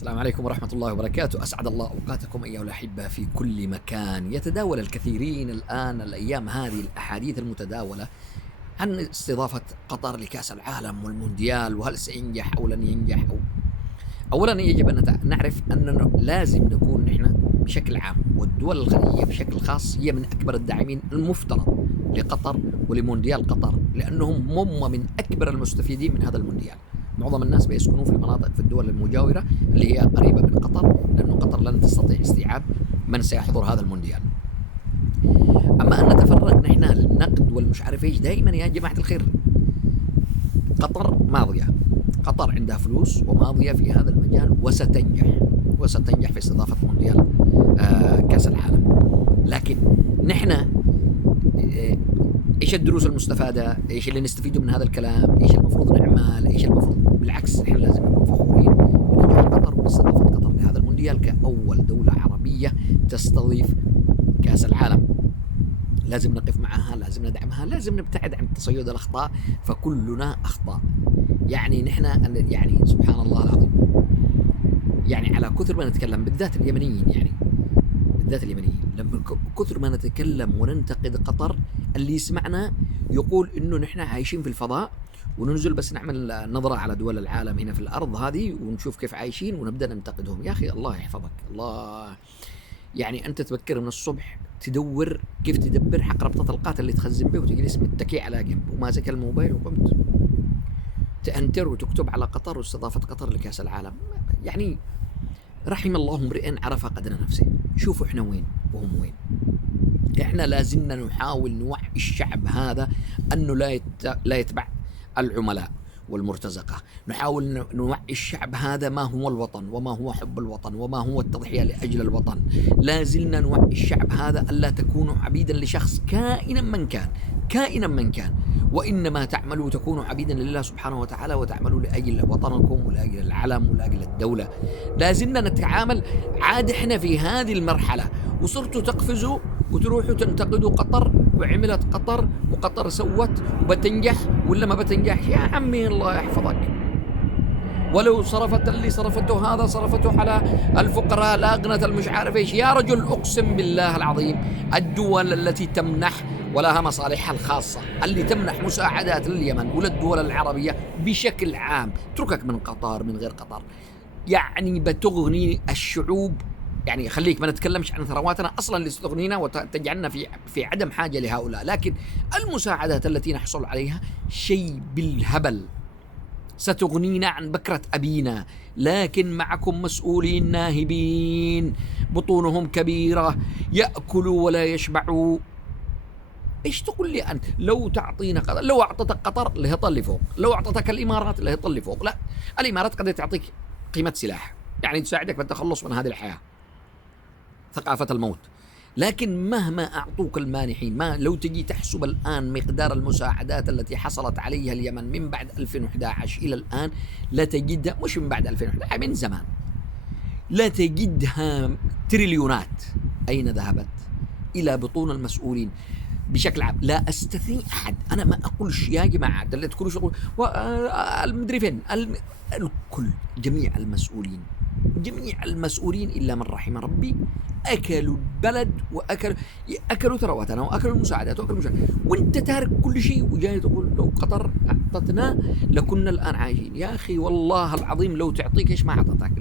السلام عليكم ورحمة الله وبركاته. أسعد الله أوقاتكم أيها الأحبة في كل مكان. يتداول الكثيرين الآن الأيام هذه الأحاديث المتداولة عن استضافة قطر لكأس العالم والمونديال، وهل سينجح أو لن ينجح. أولا يجب أن نعرف أننا لازم نكون نحن بشكل عام والدول الخليجية بشكل خاص هي من أكبر الداعمين المفترض لقطر ولمونديال قطر، لأنهم هم من أكبر المستفيدين من هذا المونديال. معظم الناس بيسكنون في المناطق في الدول المجاورة اللي هي قريبة من قطر، لأنه قطر لن تستطيع استيعاب من سيحضر هذا المونديال. أما أن نتفرغ نحن للنقد والمش عارف ايش، دائما يا جماعة الخير قطر ماضية، قطر عندها فلوس وماضية في هذا المجال وستنجح في استضافة مونديال كأس العالم. لكن نحن ايش الدروس المستفادة؟ ايش اللي نستفيده من هذا الكلام؟ ايش المفروض نعمل؟ ايش المفروض؟ بالعكس نحن لازم نكون فخورين بنجاح قطر واستضافة قطر لهذا المونديال كأول دولة عربية تستضيف كأس العالم. لازم نقف معها، لازم ندعمها، لازم نبتعد عن تصيد الأخطاء، فكلنا أخطاء. يعني نحن يعني سبحان الله العظيم، يعني على كثر ما نتكلم بالذات اليمنيين، يعني بالذات اليمنيين لما كثر ما نتكلم وننتقد قطر اللي يسمعنا يقول إنه نحن عايشين في الفضاء وننزل بس نعمل نظرة على دول العالم هنا في الأرض هذه ونشوف كيف عايشين ونبدأ ننتقدهم. يا أخي الله يحفظك، الله يعني أنت تبكر من الصبح تدور كيف تدبر حق ربطة القاتل اللي تخزن به وتجلس متكي على جنب وماسك الموبايل وقمت تأنتر وتكتب على قطر واستضافة قطر لكأس العالم. يعني رحم الله امرئ عرف قدر نفسه. شوفوا احنا وين وهم وين. احنا لازلنا نحاول نوعي الشعب هذا انه لا يتبع العملاء والمرتزقة. نحاول نوعي الشعب هذا ما هو الوطن وما هو حب الوطن وما هو التضحية لأجل الوطن. لازلنا نوعي الشعب هذا ألا تكونوا عبيدا لشخص كائنا من كان، وإنما تعملوا تكونوا عبيدا لله سبحانه وتعالى، وتعملوا لأجل وطنكم ولأجل العلم ولأجل الدولة. لازلنا نتعامل عاد احنا في هذه المرحلة وصرتوا تقفزوا وتروحوا تنتقدوا قطر وعملت قطر وقطر سوت وبتنجح ولا ما بتنجح. يا عمي الله يحفظك، ولو صرفت اللي صرفته هذا صرفته على الفقراء لا أغنت المش عارف ايش. يا رجل أقسم بالله العظيم الدول التي تمنح ولها مصالحها الخاصة اللي تمنح مساعدات لليمن وللدول العربية بشكل عام، تركك من قطر من غير قطر، يعني بتغني الشعوب. يعني خليك ما نتكلمش عن ثرواتنا أصلا اللي ستغنينا وتجعلنا في عدم حاجة لهؤلاء، لكن المساعدات التي نحصل عليها شيء بالهبل ستغنينا عن بكرة أبينا. لكن معكم مسؤولين ناهبين بطونهم كبيرة يأكلوا ولا يشبعوا. إيش تقول لي أنت؟ لو تعطينا قطر، لو أعطتك قطر اللي هي فوق، لو أعطتك الإمارات اللي هي فوق. لا، الإمارات قد تعطيك قيمة سلاح يعني تساعدك بالتخلص من هذه الحياة، ثقافة الموت. لكن مهما أعطوك المانحين، ما لو تجي تحسب الآن مقدار المساعدات التي حصلت عليها اليمن من بعد 2011 إلى الآن لا تجدها، مش من بعد 2011 من زمان، لا تجدها تريليونات. أين ذهبت؟ إلى بطون المسؤولين بشكل عام. لا أستثني أحد، أنا ما أقولش يا جماعة اللي تقولوا شغل المدري فين، الكل جميع المسؤولين إلا من رحم ربي أكلوا البلد أكلوا ثرواتنا وأكلوا المساعدات وأنت تارك كل شيء وجاي تقول لو قطر أعطتنا لكنا الآن عايشين. يا أخي والله العظيم لو تعطيك إيش ما أعطتك.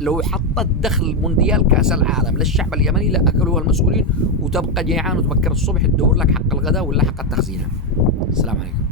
لو حطت دخل مونديال كأس العالم للشعب اليمني لأكلوها المسؤولين وتبقى جيعان وتبكر الصبح تدور لك حق الغداء ولا حق التخزينة. السلام عليكم.